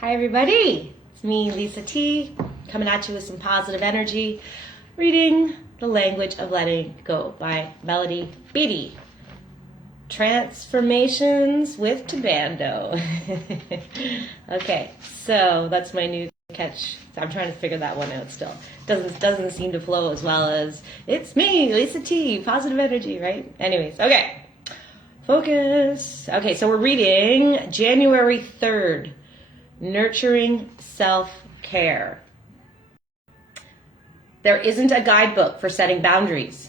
Hi everybody, it's me, LisaT, coming at you with some positive energy, reading The Language of Letting Go by Beattie. Transformations with Tabando. Okay, so that's my new catch. I'm trying to figure that one out still. Doesn't seem to flow as well as it's me, LisaT, positive energy, right? Anyways, okay. Focus. Okay, so we're reading January 3rd. Nurturing self-care. There isn't a guidebook for setting boundaries.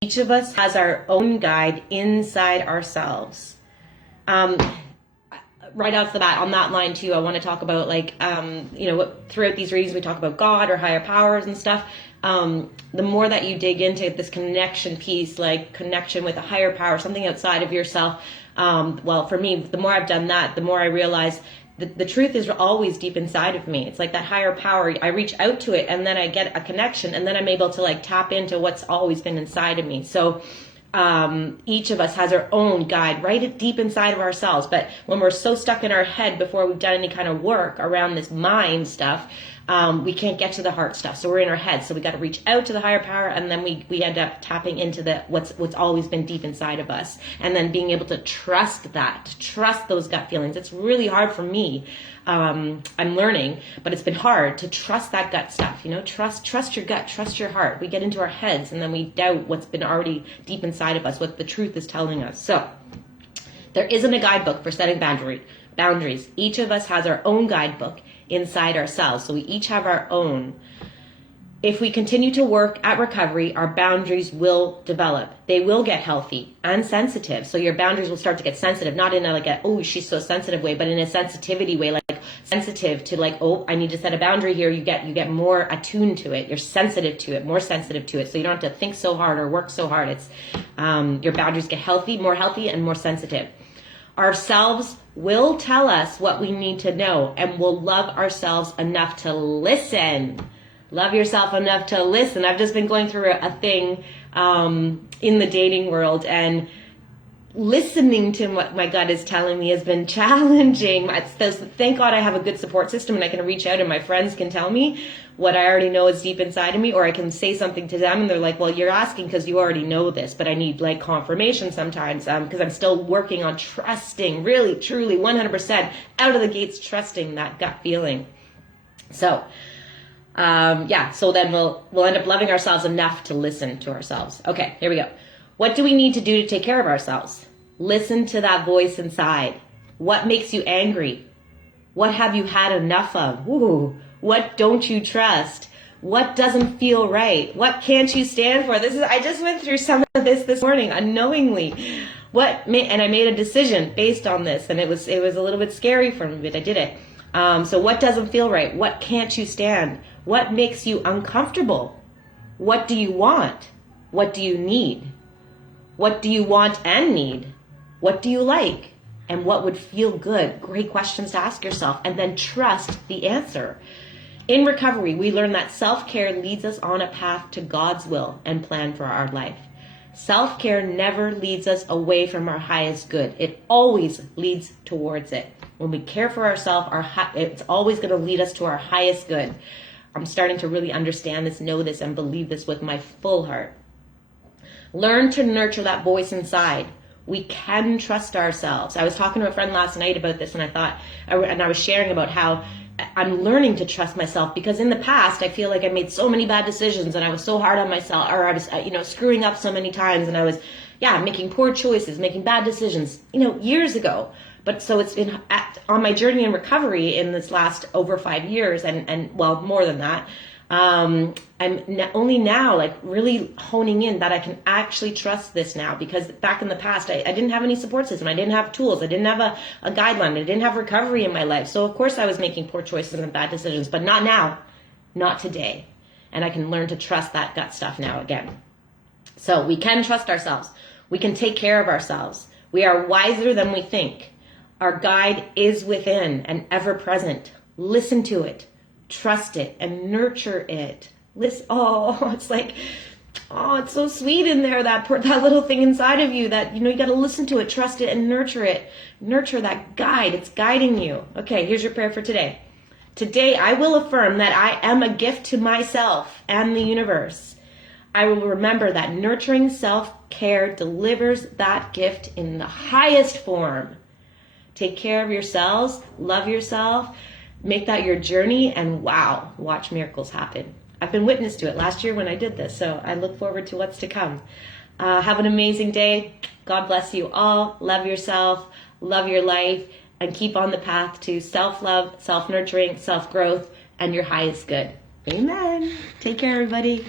Each of us has our own guide inside ourselves. Right off the bat, on that line too, I want to talk about throughout these readings we talk about God or higher powers and stuff. The more that you dig into this connection piece, like connection with a higher power, something outside of yourself, well, for me, the more I've done that, the more I realize the truth is always deep inside of me. It's like that higher power. I reach out to it and then I get a connection and then I'm able to tap into what's always been inside of me. So each of us has our own guide right deep inside of ourselves. But when we're so stuck in our head before we've done any kind of work around this mind stuff, we can't get to the heart stuff. So we're in our head. So we got to reach out to the higher power, and then we end up tapping into what's always been deep inside of us, and then being able to trust those gut feelings. It's really hard for me. I'm learning, but it's been hard to trust that gut stuff. Trust your gut, trust your heart. We get into our heads, and then we doubt what's been already deep inside of us, what the truth is telling us. So there isn't a guidebook for setting boundaries. Each of us has our own guidebook inside ourselves. So we each have our own. If we continue to work at recovery, our boundaries will develop. They will get healthy and sensitive. So your boundaries will start to get sensitive, not in oh, she's so sensitive way, but in a sensitivity way, like sensitive to oh, I need to set a boundary here. You get more attuned to it. You're sensitive to it, more sensitive to it. So you don't have to think so hard or work so hard. It's your boundaries get more healthy and more sensitive. Ourselves will tell us what we need to know, and we'll love ourselves enough to listen. Love yourself enough to listen. I've just been going through a thing in the dating world, and listening to what my gut is telling me has been challenging. Thank God I have a good support system, and I can reach out and my friends can tell me what I already know is deep inside of me, or I can say something to them and they're like, well, you're asking because you already know this, but I need confirmation sometimes because I'm still working on trusting, really, truly, 100% out of the gates, trusting that gut feeling. So so then we'll end up loving ourselves enough to listen to ourselves. Okay, here we go. What do we need to do to take care of ourselves? Listen to that voice inside. What makes you angry? What have you had enough of? Ooh, what don't you trust? What doesn't feel right? What can't you stand for? I just went through some of this morning unknowingly. And I made a decision based on this, and it was a little bit scary for me, but I did it. So what doesn't feel right? What can't you stand? What makes you uncomfortable? What do you want? What do you need? What do you want and need? What do you like? And what would feel good? Great questions to ask yourself, and then trust the answer. In recovery, we learn that self-care leads us on a path to God's will and plan for our life. Self-care never leads us away from our highest good. It always leads towards it. When we care for ourselves, it's always going to lead us to our highest good. I'm starting to really understand this, know this, and believe this with my full heart. Learn to nurture that voice inside. We can trust ourselves. I was talking to a friend last night about this, and I was sharing about how I'm learning to trust myself, because in the past I feel like I made so many bad decisions and I was so hard on myself, or I was screwing up so many times, and I was making poor choices, making bad decisions years ago. But so it's been on my journey in recovery in this last over 5 years, and well, more than that. I'm only now really honing in that I can actually trust this now, because back in the past I didn't have any support system, I didn't have tools, I didn't have a guideline, I didn't have recovery in my life. So of course I was making poor choices and bad decisions, but not now, not today. And I can learn to trust that gut stuff now again. So we can trust ourselves. We can take care of ourselves. We are wiser than we think. Our guide is within and ever present. Listen to it. Trust it and nurture it. Listen. Oh, it's like Oh, it's so sweet in there, that little thing inside of you that, you got to listen to it, trust it, and nurture it. Nurture that guide. It's guiding you. Okay, here's your prayer for today. Today, I will affirm that I am a gift to myself and the universe. I will remember that nurturing self-care delivers that gift in the highest form. Take care of yourselves, love yourself, make that your journey, and wow, watch miracles happen. I've been witness to it last year when I did this, so I look forward to what's to come. Have an amazing day. God bless you all. Love yourself, love your life, and keep on the path to self-love, self-nurturing, self-growth, and your highest good. Amen. Take care, everybody.